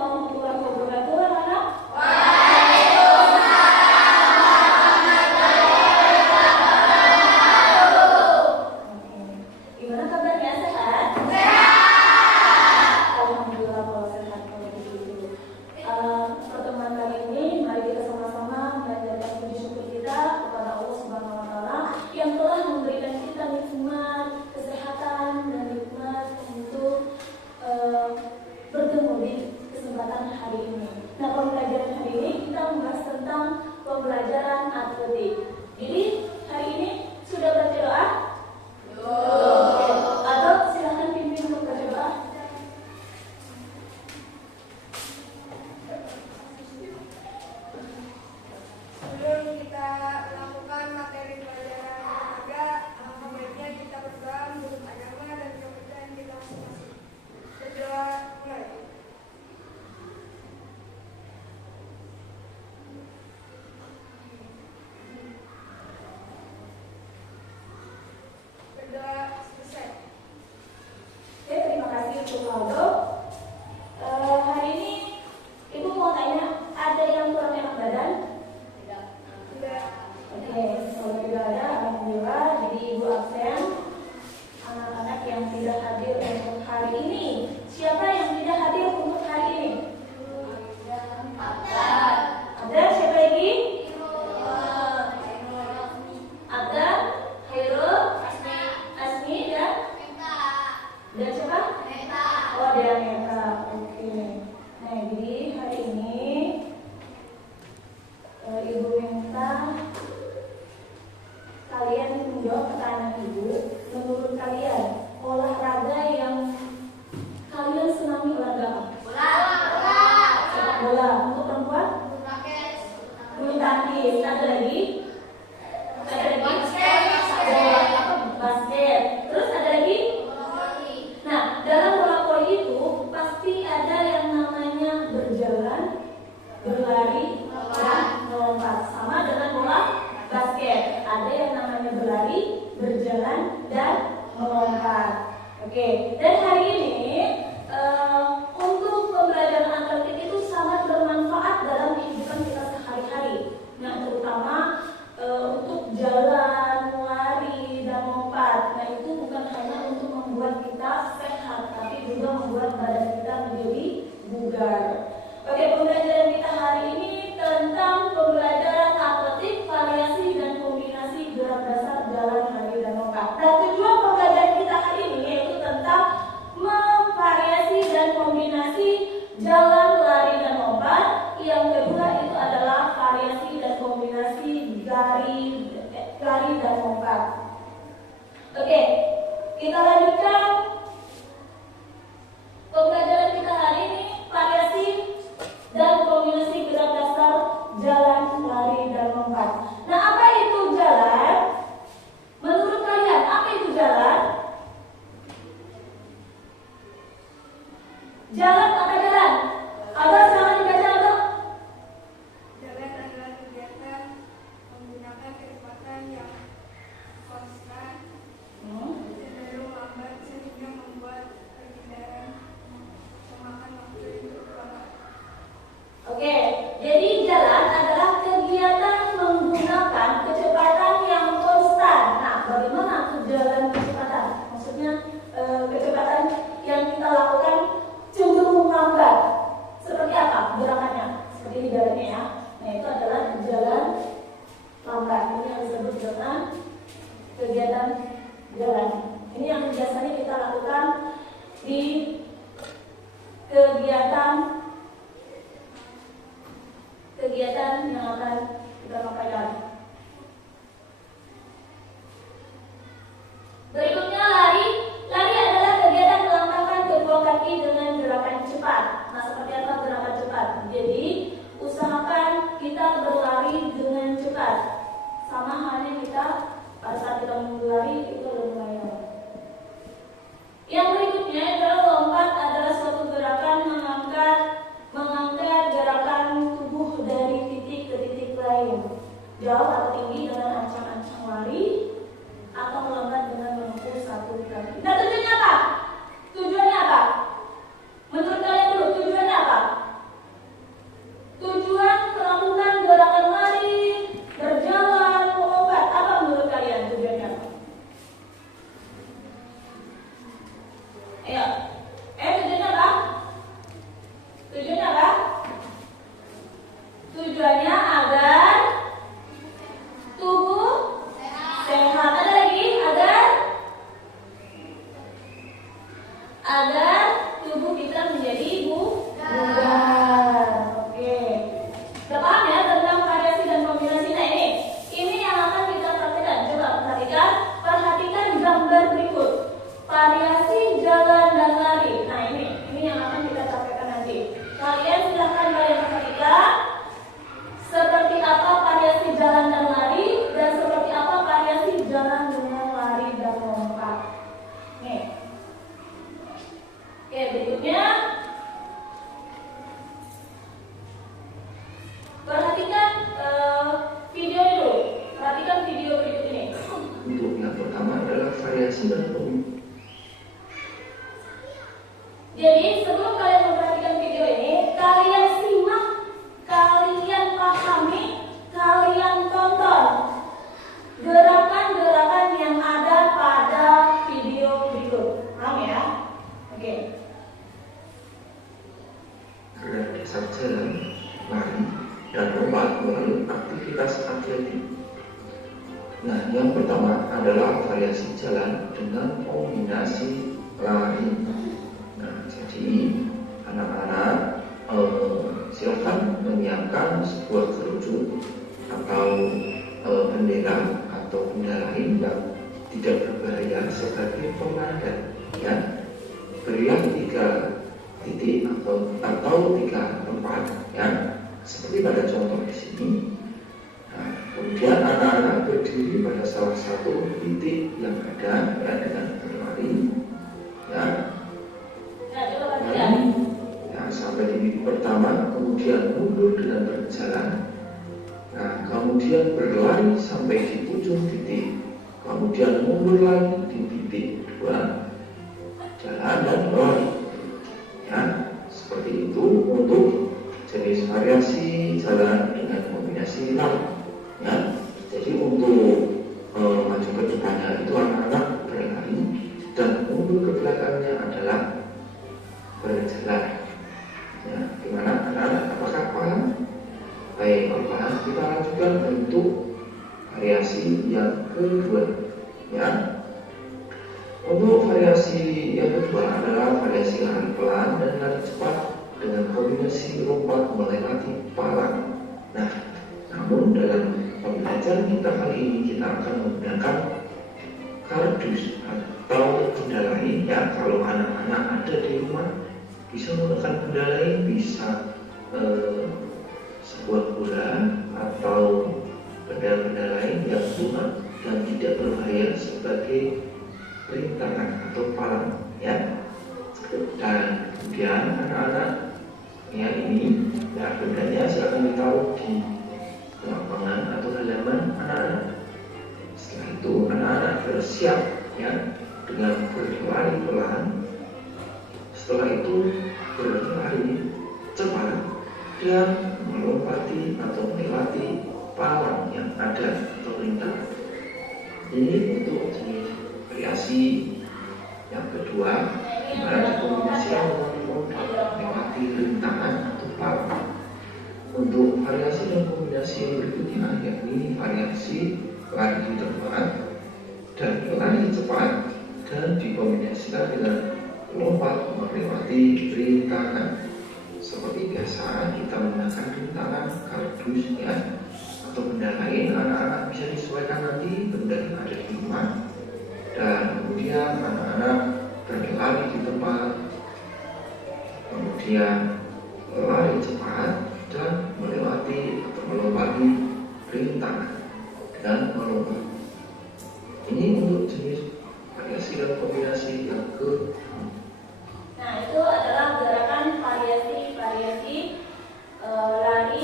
warahmatullahi wabarakatuh, anak-anak. Gimana kabarnya, sehat? Alhamdulillah kalau sehat kalau begitu. Pertemuan kali ini mari kita sama-sama mengajarkan puji syukur kita kepada Allah Subhanahu wa taala yang telah memberikan kita nikmat kesehatan dan nikmat untuk bertemu di kesempatan hari ini. Nah, pembelajaran hari ini kita membahas tentang pembelajaran atletik. Jadi hari ini sudah baca doa? Atau silakan pimpin untuk baca doa. Sebelum kita melakukan materi pelajaran olahraga, sebaiknya kita berdoa menurut agama dan kepercayaan kita masing-masing. Berdoa mulai. Berdoa selesai. Oke, terima kasih untuk Aldo. Hari ini Ibu mau tanya, ada yang kurang enak badan? Tidak. Oke, kalau tidak ada, alhamdulillah. Jadi Ibu absen. Anak-anak yang tidak hadir untuk hari ini, siapa yang tidak hadir untuk hari ini? Ada siapa lagi? Ada Hairul, Asmi dan siapa? Oh, ada Meta. Oke. Nah, jadi hari ini Ibu minta kalian menjawab pertanyaan Ibu. Menurut kalian, olahraga yang kalian senangi olahraga apa? Sepak bola. Untuk perempuan? Bulu tangkis. Ada lagi? Basket. Terus ada lagi? Nah, dalam bola voli itu pasti ada yang namanya berjalan, berlari, dan melompat. Sama dengan bola basket. Ada yang namanya berlari, berjalan, dan melompat. Oke. Dan hari ini untuk pembelajaran atletik itu sangat bermanfaat dalam kehidupan kita sehari-hari. Nah, terutama untuk jalan, lari, dan lompat. Nah, itu bukan hanya untuk membuat kita sehat, tapi juga membuat badan kita menjadi bugar. Oke, pembelajaran kita hari ini tentang pembelajaran atletik, variasi dan kombinasi gerak dasar jalan, lari, dan lompat. Dan tujuan pembelajaran kita hari ini yaitu tentang memvariasi dan kombinasi jalan, lari, dan lompat. Yang kedua itu adalah variasi dan kombinasi lari dan lompat. Oke, kita lanjutkan pembelajaran kita hari ini, variasi dan kombinasi gerak dasar jalan, lari, dan lompat. Nah, apa itu jalan? Menurut kalian, apa itu jalan? Jalan apa jalan? Abah silakan dibaca, Abah. Jalan adalah kegiatan menggunakan kecepatan yang konstan, cenderung lambat sehingga membuat kendaraan memakan waktu yang cukup lama. Oke, jadi jalan adalah kegiatan menggunakan kecepatan yang konstan. Nah, bagaimana jalan kecepatan? Maksudnya kecepatan yang kita lakukan cenderung lambat. Seperti apa gerakannya? Seperti ini jalannya ya. Nah, itu adalah jalan lambat. Ini yang disebut dengan kegiatan jalan. Ini yang biasanya kita lakukan di kegiatan yang akan kita lakukan. Berikutnya lari. Lari adalah kegiatan melangkahkan kedua kaki dengan gerakan cepat. Nah, seperti apa gerakan cepat? Jadi, usahakan kita berlari dengan cepat. Sama halnya kita pada saat kita berlari itu lumayan. Yang berikutnya adalah lompat, adalah suatu gerakan mengangkat gerakan tubuh dari titik ke titik lain, jauh atau tinggi dengan ancang-ancang lari, atau melompat dengan menempuh satu kaki. Nah, tujuannya apa? Menurut kalian dulu, tujuannya apa? Jadi sebelum kalian memperhatikan video ini, kalian simak, kalian pahami, kalian tonton gerakan-gerakan yang ada pada video berikut. Paham ya? Oke. Gerak dasar jalan, lari, dan lompat melalui aktivitas atletik. Nah, yang pertama adalah variasi jalan dengan kombinasi lari. Nah, jadi anak-anak silakan menyiapkan sebuah kerucut atau bendera atau benda lain yang tidak berbahaya sebagai pemandan, ya. Berilah 3 titik atau 3 tempat, ya, seperti pada contoh di sini. Nah, kemudian anak-anak berdiri pada salah satu titik yang ada, ya, dengan berlari, ya. Nah, sampai di titik pertama, kemudian mundur dengan berjalan. Nah, kemudian berlari sampai di ujung titik, kemudian mundur lagi di titik kedua, jalan dan lari. Ya, seperti itu untuk jenis variasi jalan dengan kombinasi lari. Ya, jadi untuk maju ke depannya itu anak-anak berlari dan mundur ke belakangnya adalah berjalan. Ya, gimana anak-anak? Apakah paham? Baik, kalau paham, kita lanjutkan untuk variasi yang kedua. Ya, untuk variasi yang kedua adalah variasi lari pelan dan lari cepat dengan kombinasi lompat melewati palang. Nah, namun dalam pembelajaran kita kali ini kita akan menggunakan kardus atau benda lain, ya. Kalau anak-anak ada di rumah bisa menggunakan benda lain, bisa sebuah bola atau benda-benda lain yang lunak dan tidak berbahaya sebagai rintangan atau palang, ya. Dan kemudian anak-anak, ya, ini, ya, bendanya silakan ditaruh di lapangan atau halaman anak-anak. Setelah itu anak-anak bersiap, ya, dengan berlari pelan. Setelah itu berlari cepat dan melompati atau melewati palang yang ada atau rintangan. Ini untuk jenis variasi yang kedua, dimana dikombinasikan melewati rintangan atau palang. Untuk variasi dan kombinasi berikutnya, yakni variasi lari di depan dan lari cepat dan dikombinasikan dengan lompat melewati rintangan. Seperti biasa kita menggunakan rintangan, kardus, ya, atau benda lain. Anak-anak bisa disesuaikan nanti benda yang ada di rumah. Dan kemudian anak-anak berlari di tempat, kemudian lari cepat dan melewati atau melompati rintangan dan melompat. Ini untuk jenis variasi dan kombinasi yang ke. Nah, itu adalah gerakan variasi lari,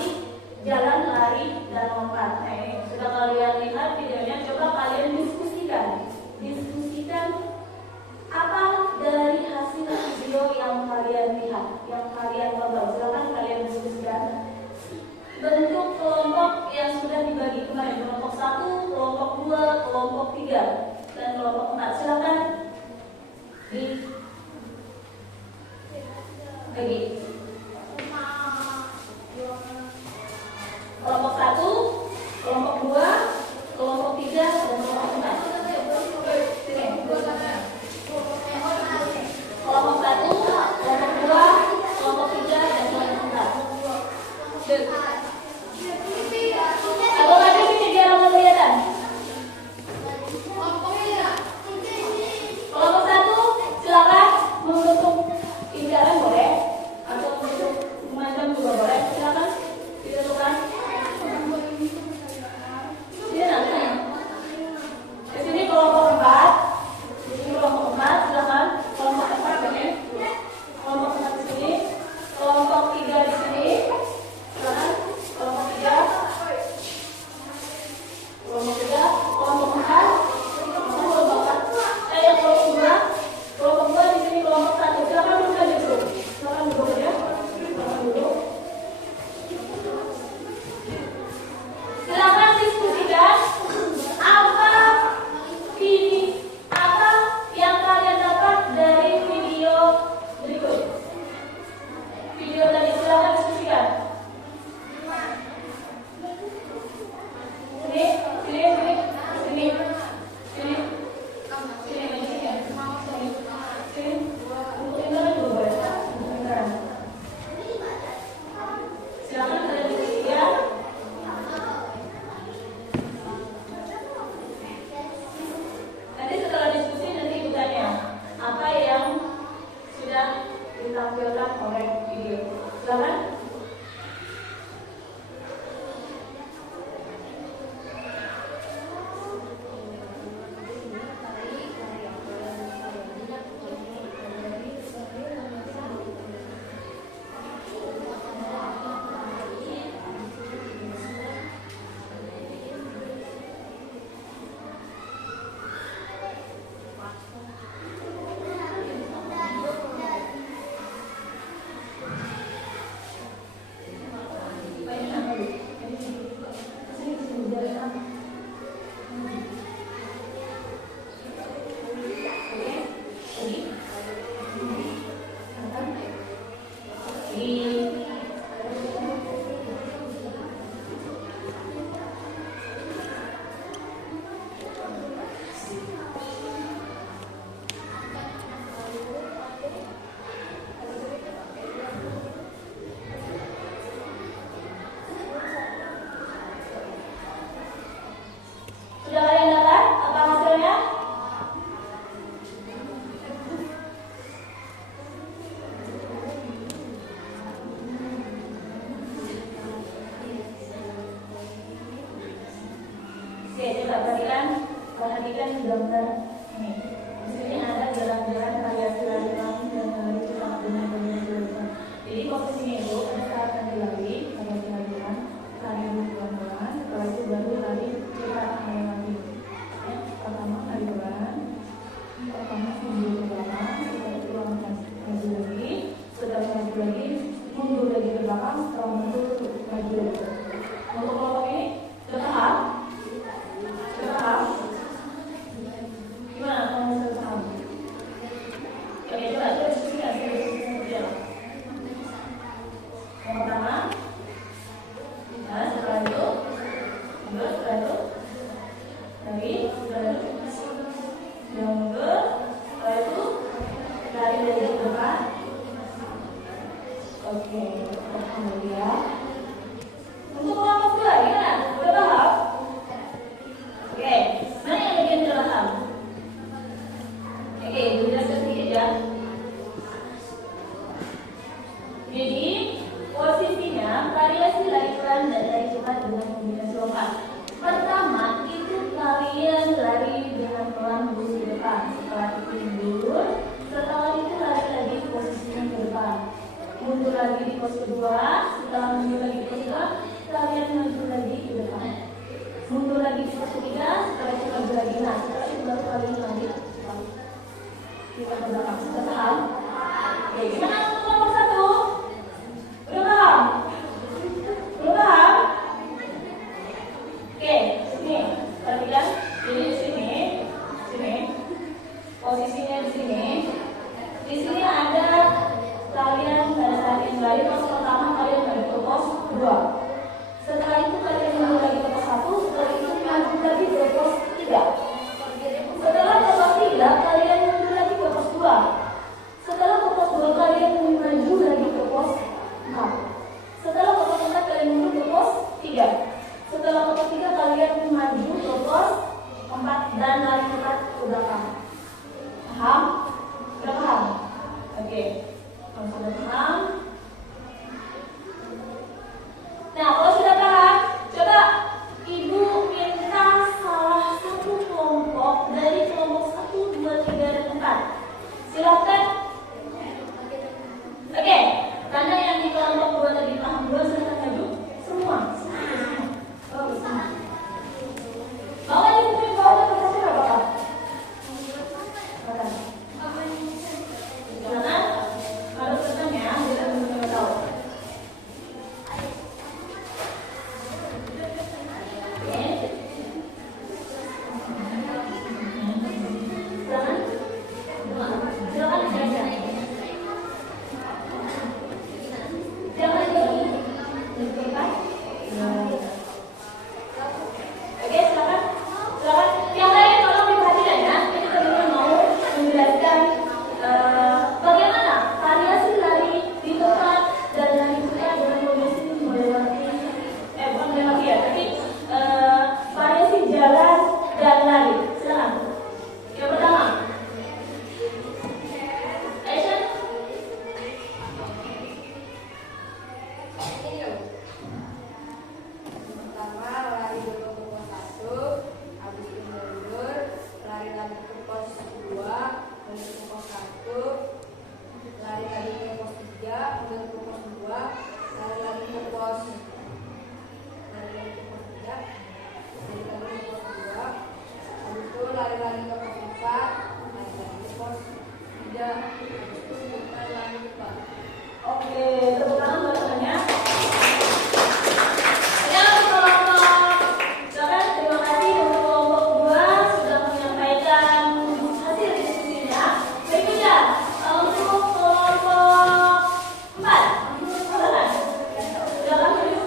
jalan, lari, dan lompat. Nah, ini sudah kalian lihat videonya. Coba kalian diskusikan apa dari hasil video yang kalian lihat, yang kalian tonton. Silakan kalian diskusikan bentuk kelompok yang sudah dibagi kemarin, kelompok 1, kelompok 2, kelompok 3, dan kelompok 4. Silakan bagi. Kelompok 1, kelompok 2, kelompok 3, dan kelompok 4. Kelompok 1, kelompok 2, kelompok 3, dan kelompok 4. Atau lagi ini biar orang kelihatan. Kelompok 1 silakan membentuk lingkaran boleh, atau Silakan. Sudah kalian dapat apa hasilnya? Oke, coba perhatikan gambar ini. Di sini ada jalan-jalan variasi-variasi langit dan lari cepat dengan banyak. Jadi posisinya itu pada saat nanti lari, variasi-variasi lari pelan-pelan, setelah itu baru lari cepat melewati. Ya, pertama lari pelan, pertama mundur ke belakang, setelah itu langkah maju lagi, setelah maju lagi, mundur lagi ke belakang, setelah mundur maju lagi. Untuk kelompok ini sudah paham? Paham? Gimana kamu bisa paham? Oke, coba diskusikan saja. Yang pertama, nah setelah itu, mundur, setelah itu, lagi, setelah itu, yang mundur, setelah itu, lari dari depan. Oke, kemudian untuk kelompok dua, gimana? Sudah paham? Oke, mana yang bagian tidak paham? Oke, jelaskan sedikit ya. Jadi, posisinya variasi lari pelan dan lari cepat dengan kombinasi lompat. Pertama, itu kalian lari dengan pelan mundur ke depan. Setelah itu mundur, setelah itu lari lagi posisinya ke depan. Mundur lagi di pos kedua, setelah mundur lagi di pos kedua, kalian maju lagi ke depan. Mundur lagi di pos ketiga, setelah itu maju lagi. Nah, setelah itu baru kalian lagi ke depan. Kita ke belakang. Sudah paham? Oke, gimana untuk nomor satu? Udah paham? Belum paham? Oke, sini. Perhatikan. Jadi di sini, posisinya di sini. Di sini ada kalian pada saat yang lari pos pertama kalian lari ke pos kedua. Setelah itu kalian mundur lagi ke pos satu. Setelah itu maju lagi ke pos tiga. Setelah ke pos tiga kalian mundur lagi ke pos dua. Setelah ke pos dua kalian tepuk tangan buat temannya. Ya, untuk kelompok, silakan terima kasih untuk kelompok 2 sudah menyampaikan hasil diskusinya. Berikutnya, untuk kelompok 4, silakan. Silakan maju.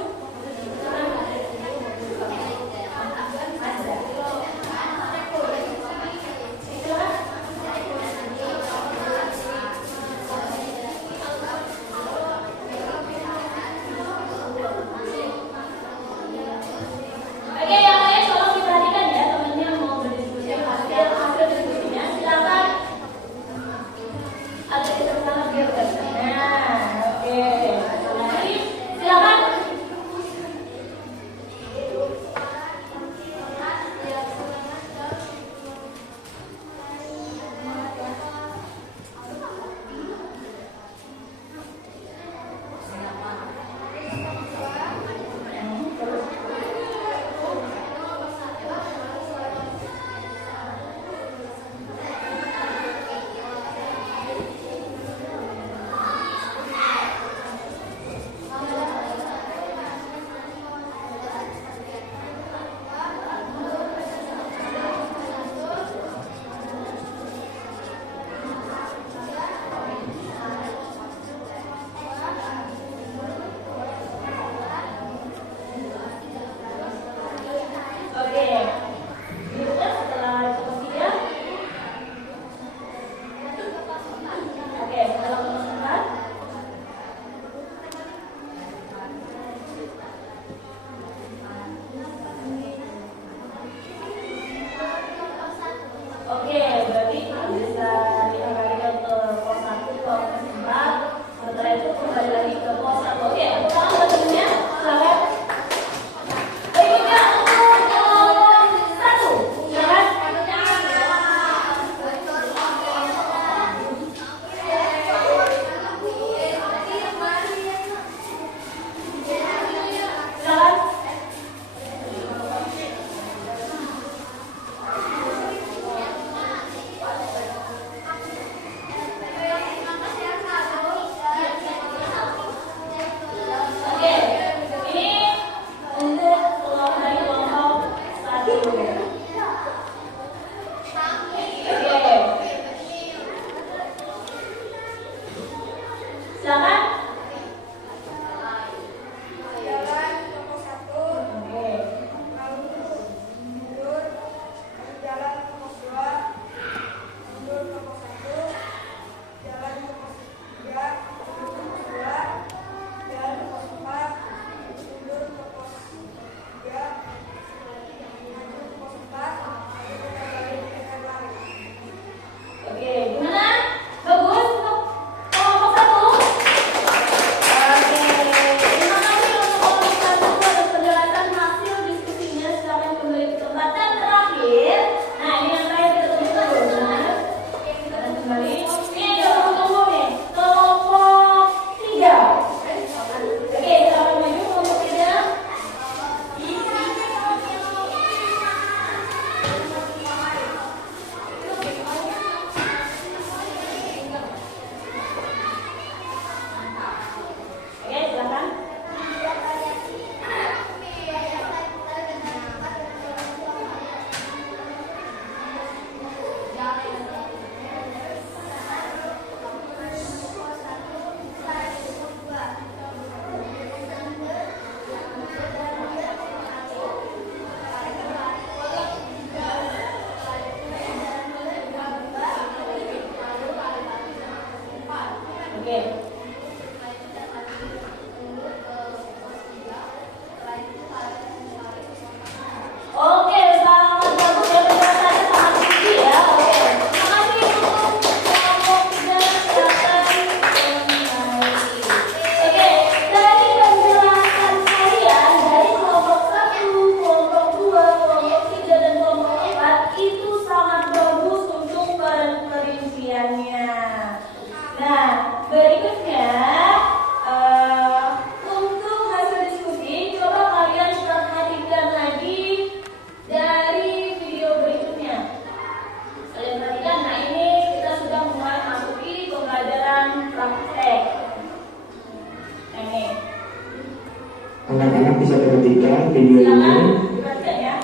Anak-anak bisa perhatikan video ini. Silakan diperhatikan ya.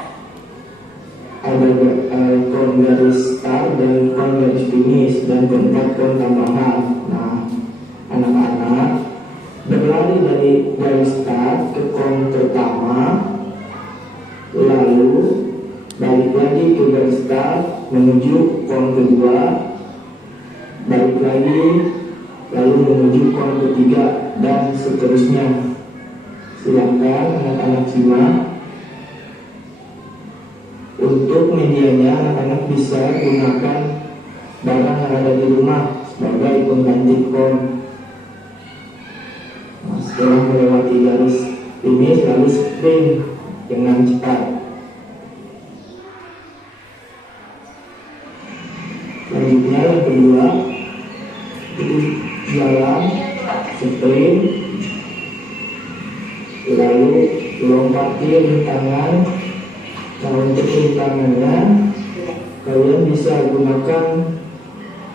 Ada kon garis start dan kon garis finish dan keempat kon tambahan. Nah, anak-anak berlari dari garis start ke kon pertama, lalu balik lagi ke garis start menuju kon kedua, balik lagi lalu menuju kon ketiga dan seterusnya. Silakan anak-anak simak. Untuk medianya, anak-anak bisa gunakan barang yang ada di rumah sebagai pengganti kon. Nah, setelah melewati garis finish, lalu sprint dengan cepat. Selanjutnya yang kedua, jalan sprint, lalu lompati rintangan. Nah, untuk rintangannya kalian bisa gunakan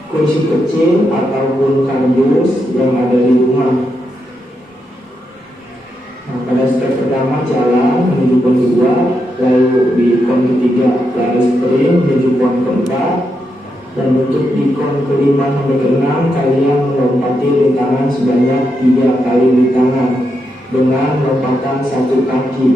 kursi kecil ataupun kardus yang ada di rumah. Nah, pada step pertama jalan menuju kon kedua, lalu di kon ketiga lalu sprint menuju kon keempat, dan untuk di kon kelima sampai keenam kalian melompati rintangan sebanyak 3 kali rintangan dengan lompatan 1 kaki.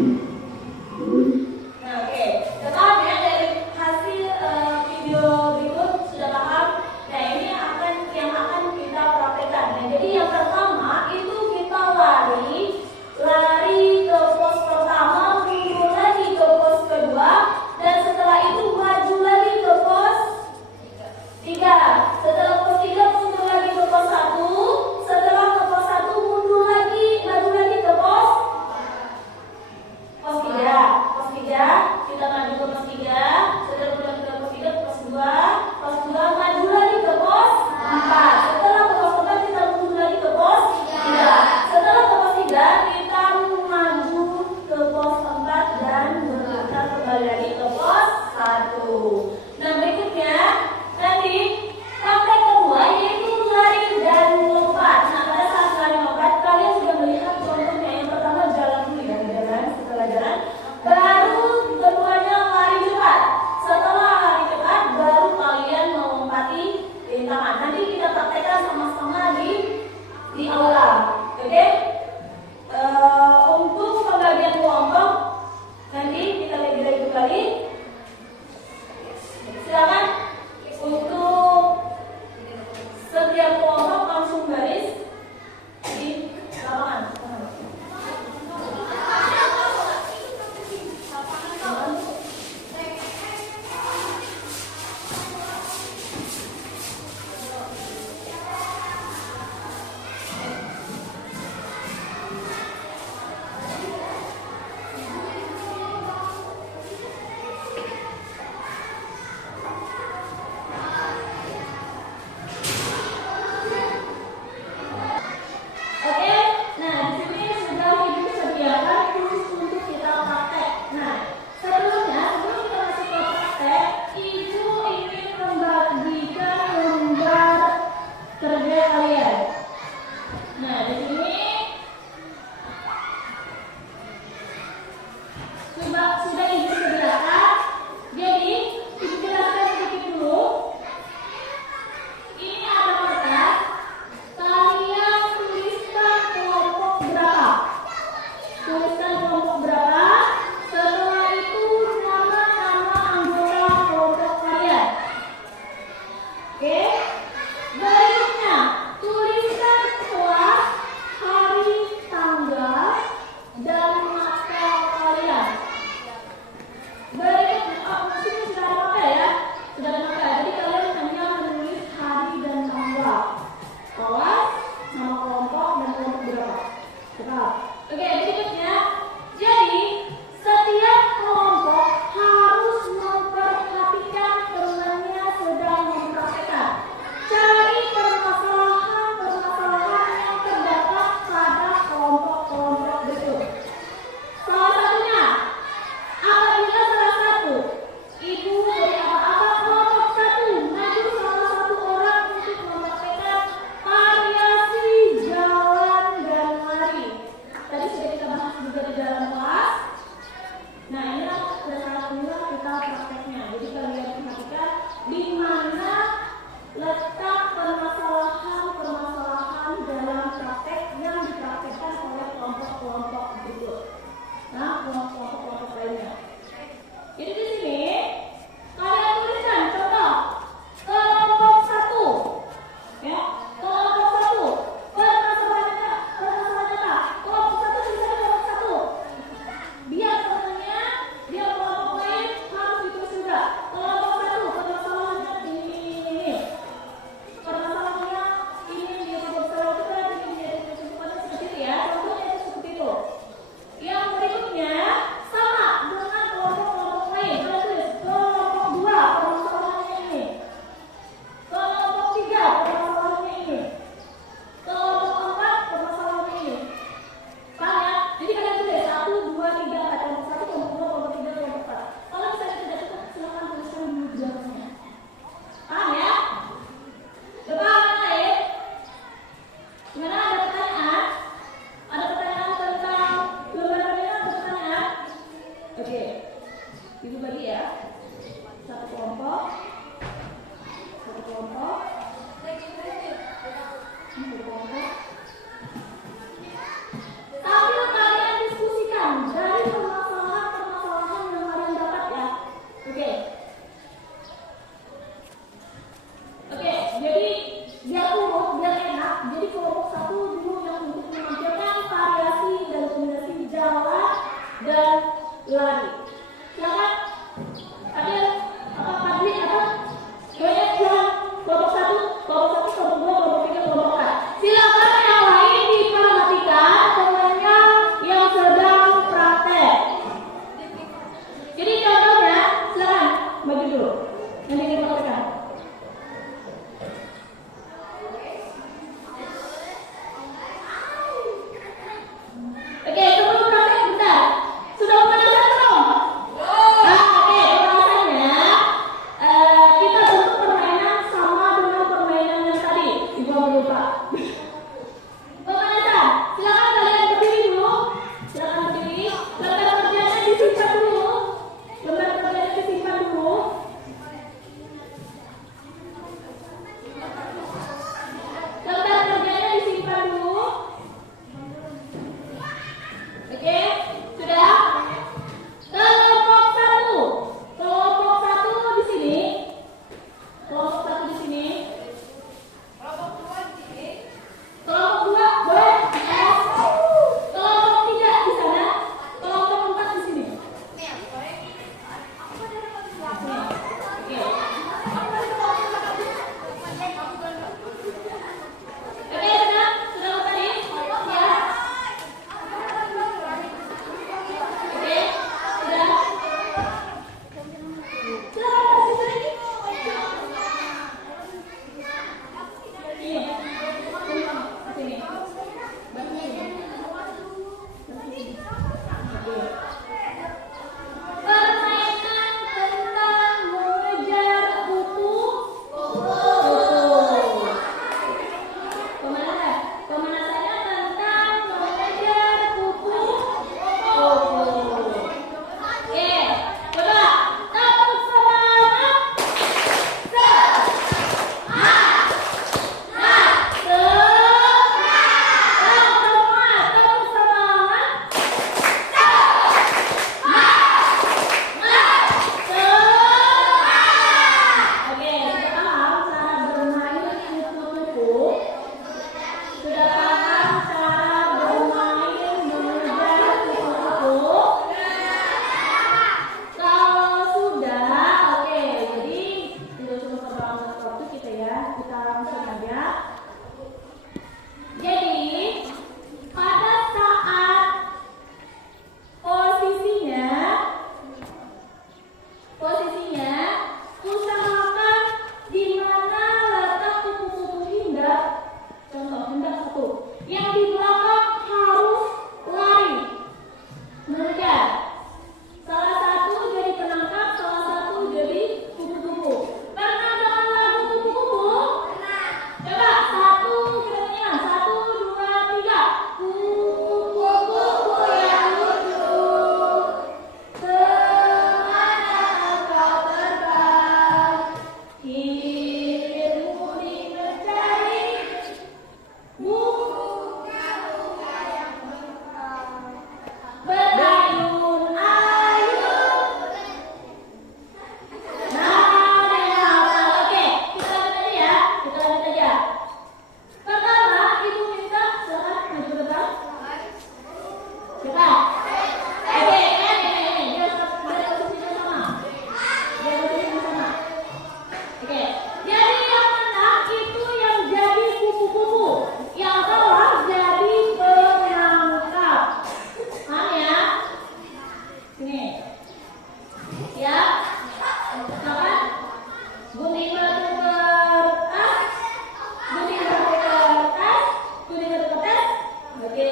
Oke,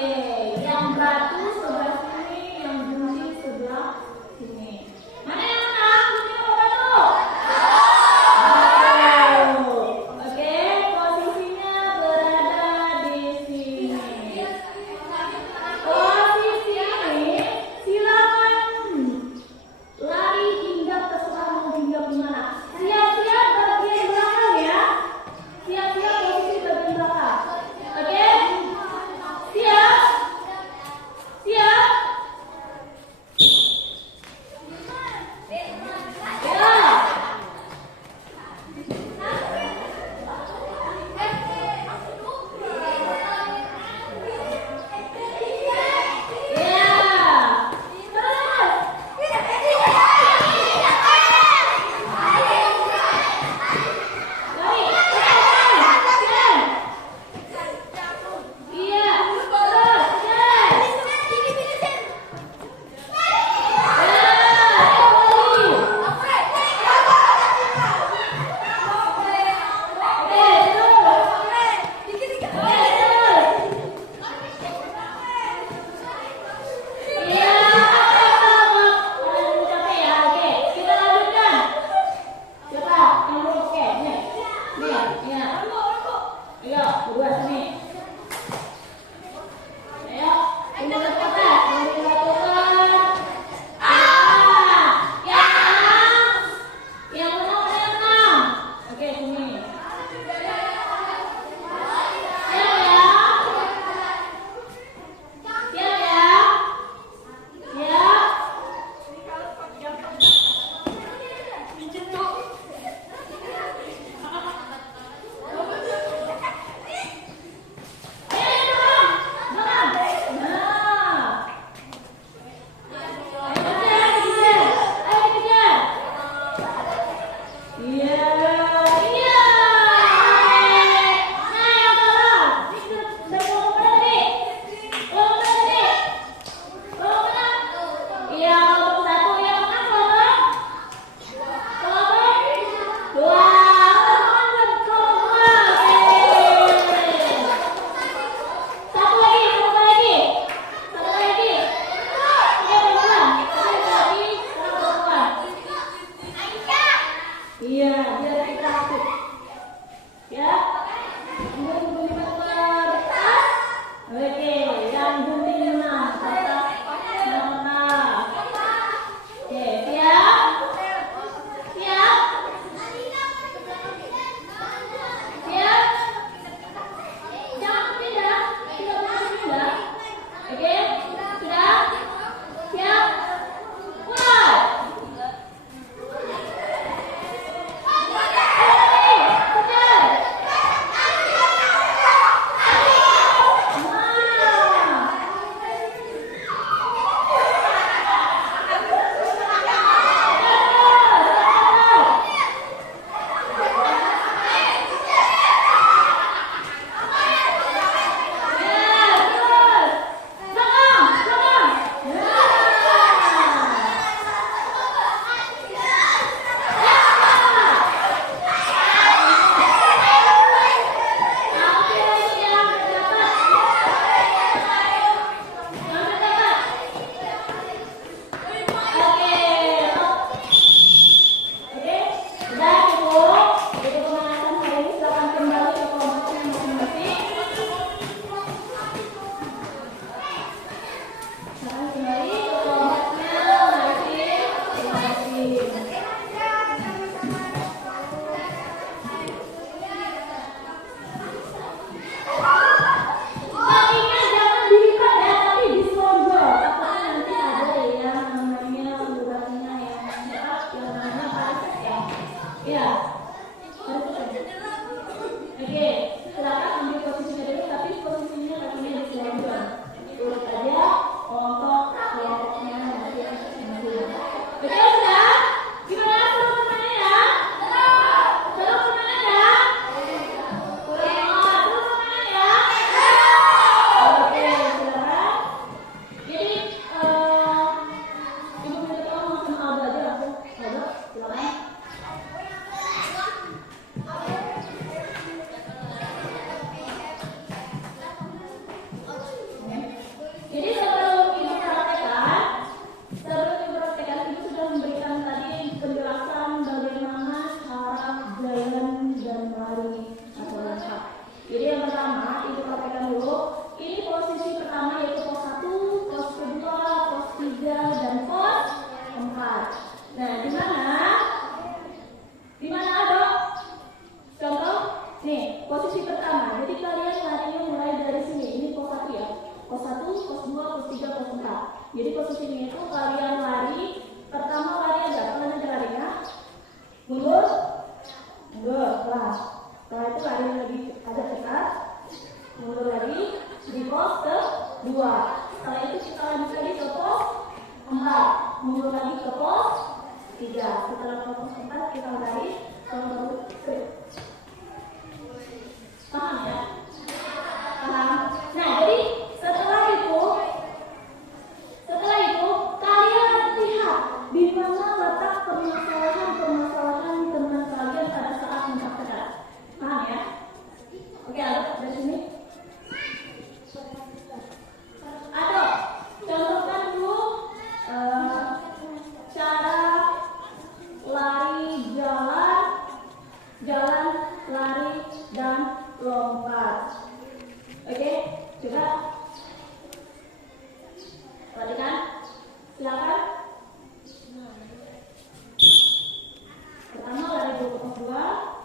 yang batu sebelah sini, yang gunting sebelah sini. Mana yang menang? Gunting atau batu? Batu. Oke, posisinya berada di sini. Posisi ini silakan lari hingga terserah mau hinggap di mana. Siap-siap bagian belakang ya. Siap-siap posisi bagian belakang. Oke? Siap? 2 plus 3 plus 4. Jadi posisinya itu kalian lari, pertama lari ada, kalian ada larinya mundur, lah. Setelah itu lari lagi agak cepat, mundur lagi di pos ke 2. Setelah itu kita lanjut lagi ke pos 4, mundur lagi ke pos 3. Setelah ke pos 4 kita lari ke paham ya? Paham? Nah, jadi setelah itu kalian lihat di mana letak permasalahan teman kalian pada saat mempraktekkan. Paham ya? Oke, ada dari sini. Ada. Contohkan dulu cara lari jalan, lari dan lompat. Oke, coba perhatikan. Silakan. Pertama lari dulu ke pos 2,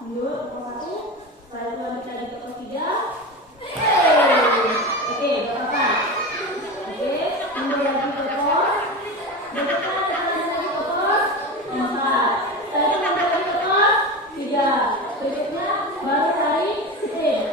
mundur ke pos 1, setelah itu lanjut lagi ke pos 3. Oke, berapa? Oke, mundur lagi ke pos. Berapa? Kita lanjut lagi ke pos 4. Setelah itu mundur lagi ke pos 3. Berikutnya baru lari sprint.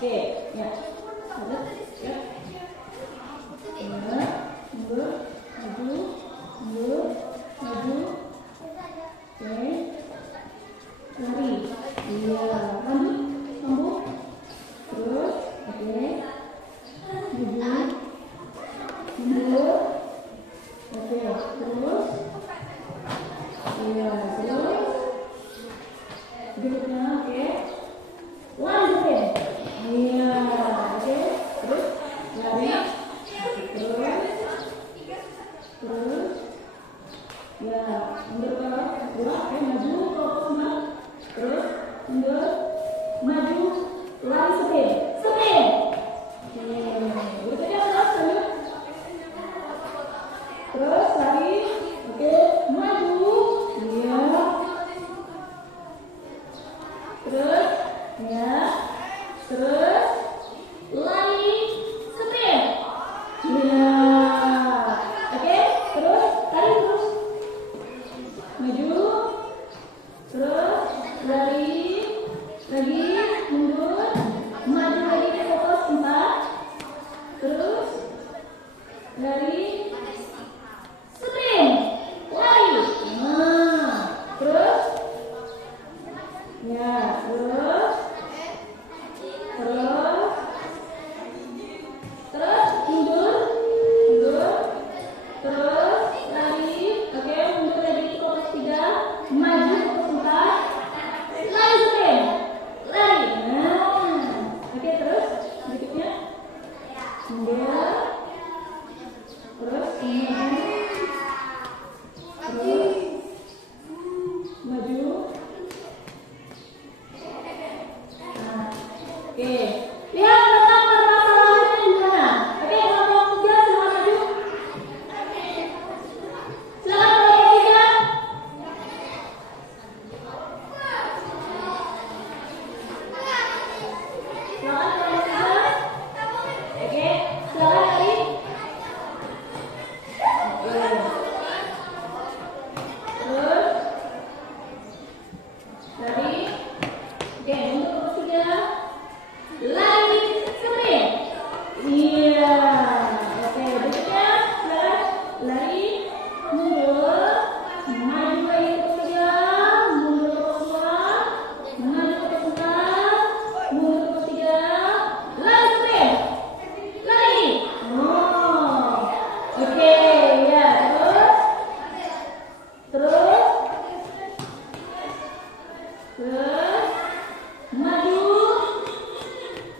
Oke, ya. Lanjut, ya. Ya, mundur, maju, mundur, maju. Oke. Lari. Iya, lanjut, sambung. Terus, oke. Maju. Mundur. Oke, terus. Iya, terus. Berikutnya, oke. Lanjutin. Iya, oke. Terus lari. Terus. Ya, mundur ke dua, oke, maju ke sebelah. Terus mundur, maju, lari spin. Spin. Berikutnya terus lanjut. Terus lari. Oke, maju. Iya. Terus, ya, terus, lari, sprint, ya, oke, terus, lari terus, maju, terus, lari, lagi, mundur, maju lagi ke fokus 4, terus, lari, sprint, lari, nah, terus, ya, terus, mundur, terus, lari, oke, mundur lagi ke fokus 3, maju ke fokus 4, lari sprint, lari, nah, oke, terus, berikutnya, mundur, terus, maju, oke, lihat tentang permasalahannya gimana? Oke, kelompok 3 semua maju. Silakan kelompok 3. Silakan kelompok 3. Oke, silakan lari. Oke. Terus lari. Oke, untuk kelompok 3. Lari sprint. Iya. Oke, berikutnya silakan lari, mundur, maju lagi ke 3, mundur ke 2, maju ke 4, mundur ke 3, lari sprint. Lari. Oh. Oke, ya, terus. Terus. Maju.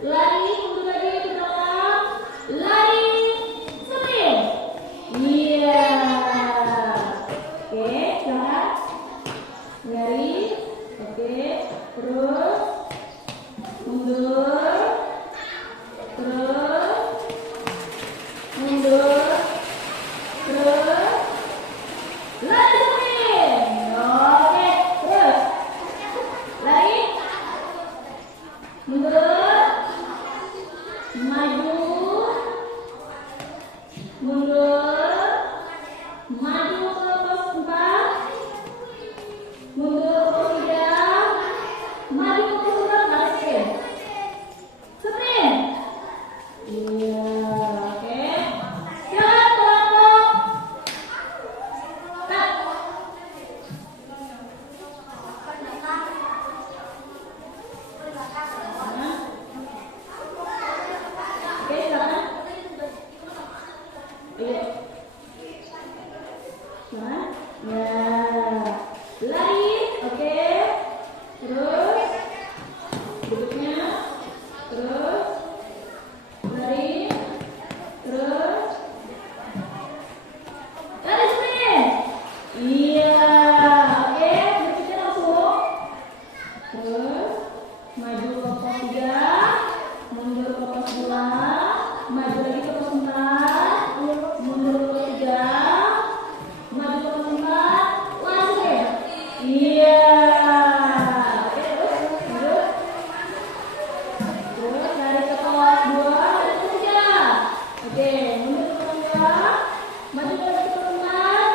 Lari, mundur lagi ke belakang, lari, sprint. Iya. Oke, silakan. Lari. Oke, terus mundur. Terus mundur. Terus lari sprint. Oke, terus lari, mundur, maju, mundur, maju ke pos 4, mundur ke 3, maju ke pos 4, lari sprint. Sprint. Iya, oke. Silakan kelompok 4. Oke, silakan. Iya. Silakan. Ya. Lari. Oke. Terus. Berikutnya. Terus. Lari. Terus. Lari sprint. Iya. Oke. Berikutnya langsung. Terus. Maju ke pos 3, mundur ke pos 2, maju lagi ke pos 4, mundur ke pos 3, maju ke pos 4, langsung. Iya. Oke, terus mundur. Terus lari ke pos 2, lari ke pos 3. Oke, mundur ke pos 2, maju lagi ke pos 4,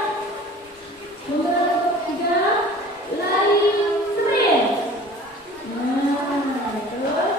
mundur lagi ke pos 3, lari sprint. Nah, terus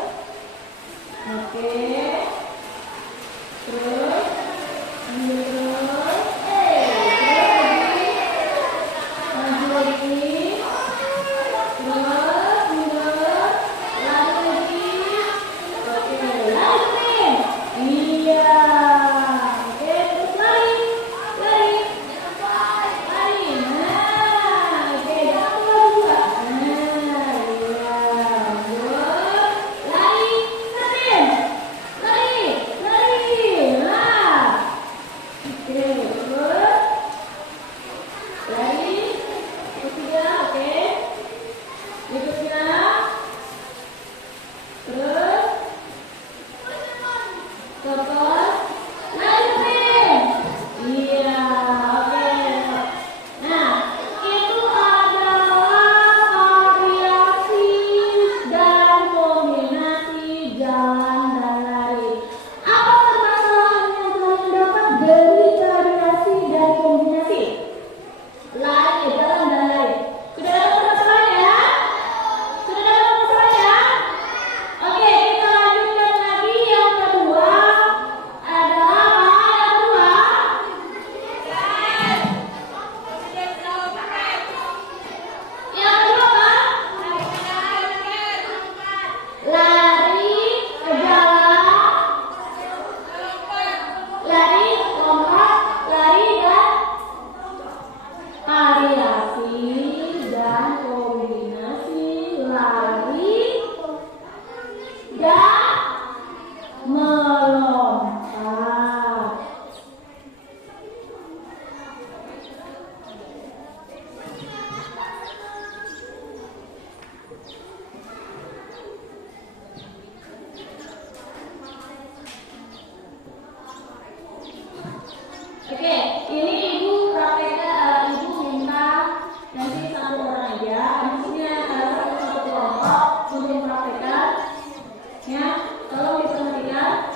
Ya, tolong diperhatikan.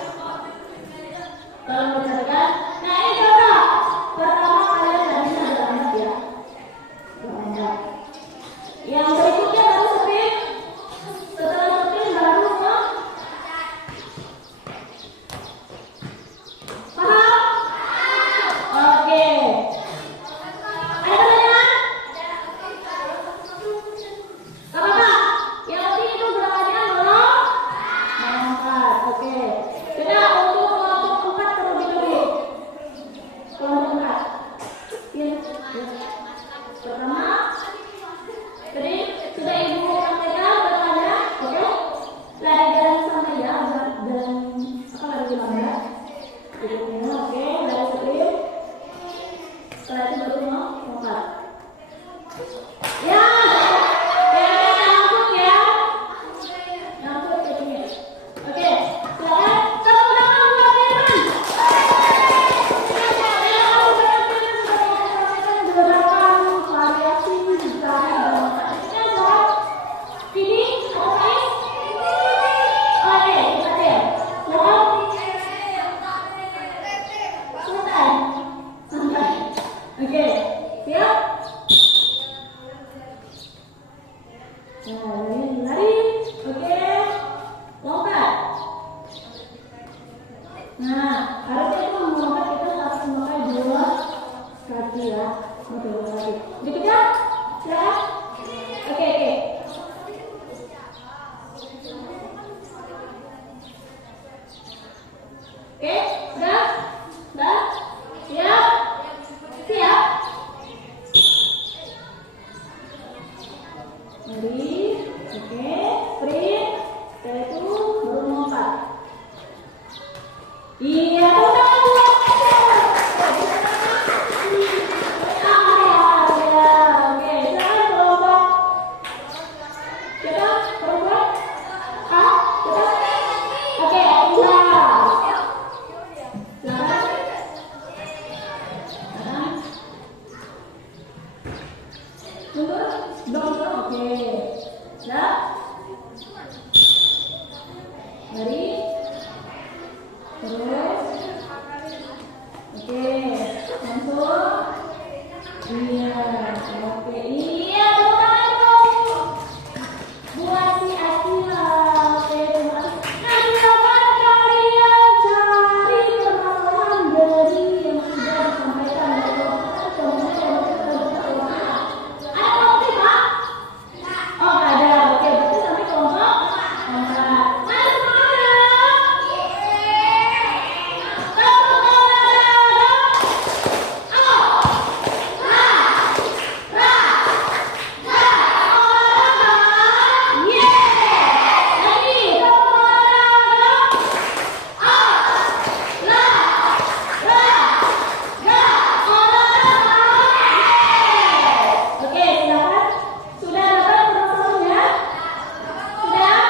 Tolong diperhatikan. Nah, ini coba. Pertama kalian tadi ada anak ya. Ada. Yang berikutnya baru sprint. Setelah sprint baru mau. Paham? Oke. Ada pertanyaan? Apakah? Yang penting itu gerakannya melompat. Oke. Kita untuk kelompok 4 terlebih dulu. Kelompok 4. Ya. Pertama, tadi sudah ibu sampaikan gerakannya, oke? Lari jalan sama ya, dan apa lari jalan ya? Oke, lari sprint. Setelah itu baru mau lompat. Ya, langsung ya. Langsung ke sini. Oke, silakan. Tepuk tangan buat Firman. Gerakan variasi gerakan. Ini apa guys? Oke, kita lihat. Santai. Santai. Oke, siap? Nah, ini lari. Oke. Lompat. Nah, harusnya itu melompat kita harus memakai 2 kaki ya. 2 kaki. Gitu kan? Ya? Oke. Oke, sudah? Sudah? Siap? Siap? Mari, oke, sprint, setelah itu baru lompat. Iya, bukan buat oke, silakan kelompok. Coba, perempuan. Coba. Oke, Aisyah. Silakan. Tunggu, oke. Siap? Mari. Terus. Oke, langsung. Iya, oke. Iya, buat si Akila. Oke, terima kasih. Nah, silakan kalian cari permasalahan dari yang sudah disampaikan dari ada kelompok Pak? Oh, nggak ada. Oke, berarti sampai kelompok 4. Mana semuanya? Tepuk tangan. Oke, silakan. Sudah dapat permasalahannya? Sudah?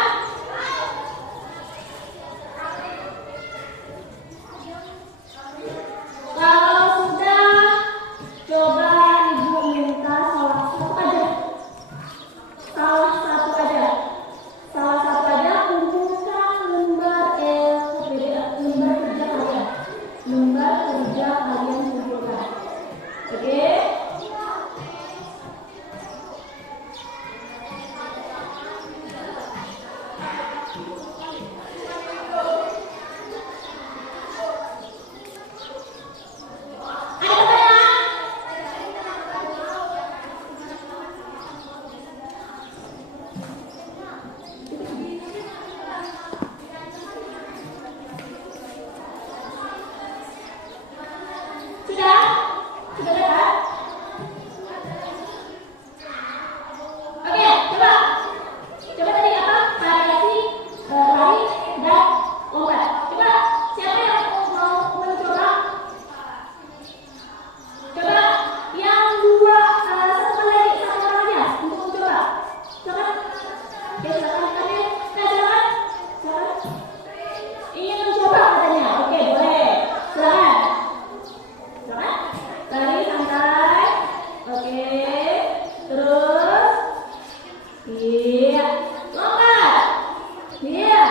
Kalau sudah, coba ibu minta salah satu aja. Salah satu aja kumpulkan lembar kerja kalian. Lembar kerja kalian kumpulkan. Oke? Ada pertanyaan? Sudah? Sudah dapat? Oke, coba. Coba tadi apa? Variasi lari dan lompat. Coba, siapa yang mau mencoba? Coba, yang 2, satu lagi, satu orang aja untuk mencoba. Coba. Oke, silakan kalian. Nah, silakan. Ingin mencoba katanya. Oke, boleh. Silakan. Lari santai. Oke. Terus. Iya. Lompat. Iya.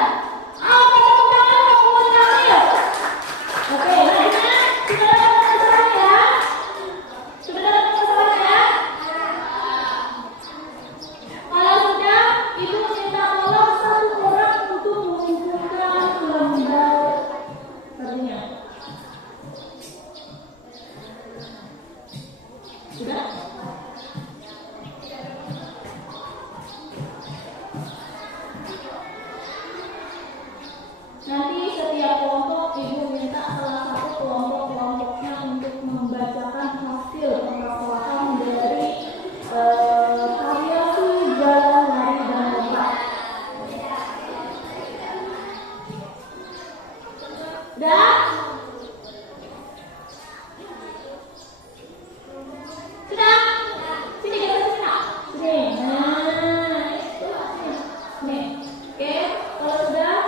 Nanti setiap kelompok ibu minta salah satu kelompoknya untuk membacakan hasil permasalahan dari variasi jalan, lari, dan lompat. Dan sudah, sini kita sini. Nah, itu nih. Oke, kalau sudah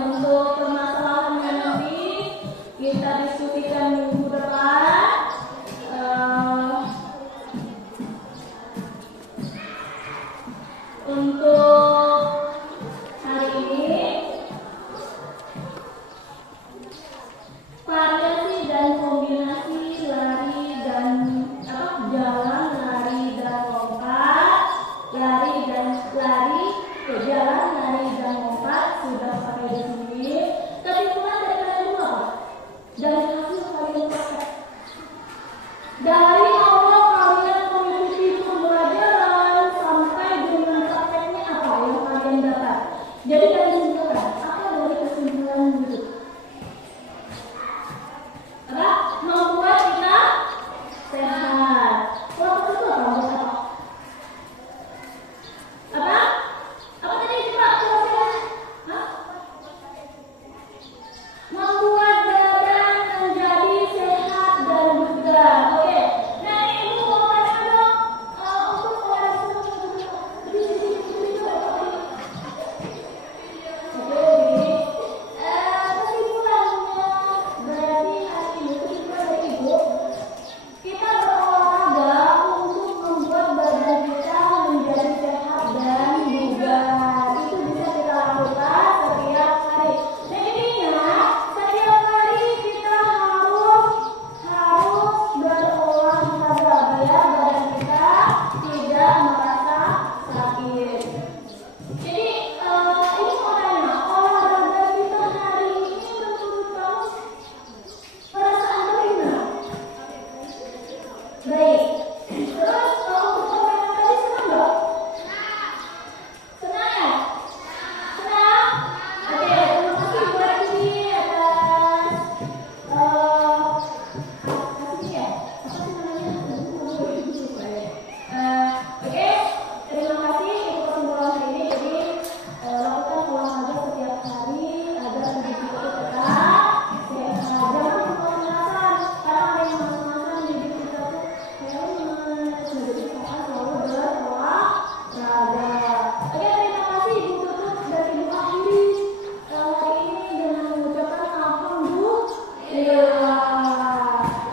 untuk permasalahannya nanti kita diskusikan minggu depan. Untuk hari ini variasi dan kombinasi lari dan jalan, lari dan lompat, jalan, lari dan lompat sudah pakai di sini. Kesimpulan dari kalian dua, dari hasil kalian praktek. Dari awal kalian mengikuti pembelajaran sampai dengan prakteknya apa yang kalian dapat. Jadi kalian simpulkan apa dari kesimpulan itu? Apa? Membuat kita sehat. Waktu itu apa? Apa? Apa tadi coba sehat? Hah? Membuat badan menjadi sehat dan bugar. Oke. Nah, ini ibu mau tanya dong untuk orang semua. Oke, kesimpulannya berarti hari ini kesimpulan dari ibu, kita berolahraga untuk membuat badan kita menjadi sehat dan bugar. Itu bisa kita lakukan setiap hari. Dan intinya setiap hari kita harus berolahraga biar badan kita tidak merasa sakit. Jadi ini mau tanya, olahraga kita hari ini menurut kamu perasaan kamu gimana? Baik. Terus untuk permainan tadi senang nggak? Senang ya? Senang? Oke, terima kasih buat ini atas apa sih ya? Apa sih namanya? Lupa ya. Oke, terima kasih untuk kesimpulan hari ini. Jadi lakukan olahraga setiap hari agar tubuh kita tetap sehat. Jangan malas-malasan, karena ada yang malas-malasan di hidup kita tuh lemes. Jadi kita selalu berolahraga. Oke, terima kasih Ibu tutup dan Ibu akhiri hari ini dengan mengucapkan alhamdulillah.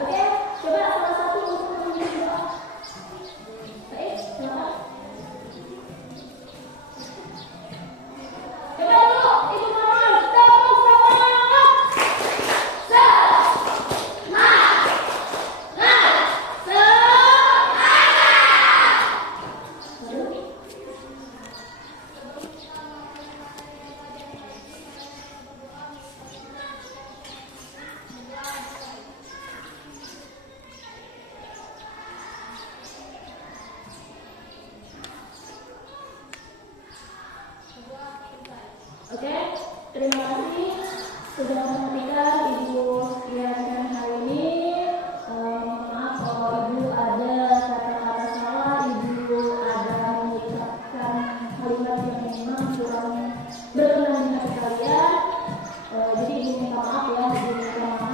Oke, coba salah satu untuk mengucapkan doa. Baik, silakan. Coba dulu, Ibu Maman, tepuk semangat. Oke, terima kasih sudah memperhatikan Ibu lihatkan hari ini. Maaf kalau Ibu ada kata-kata salah, Ibu ada mengucapkan kalimat yang memang kurang berkenan di hati kalian. Jadi Ibu minta maaf ya, Ibu minta maaf.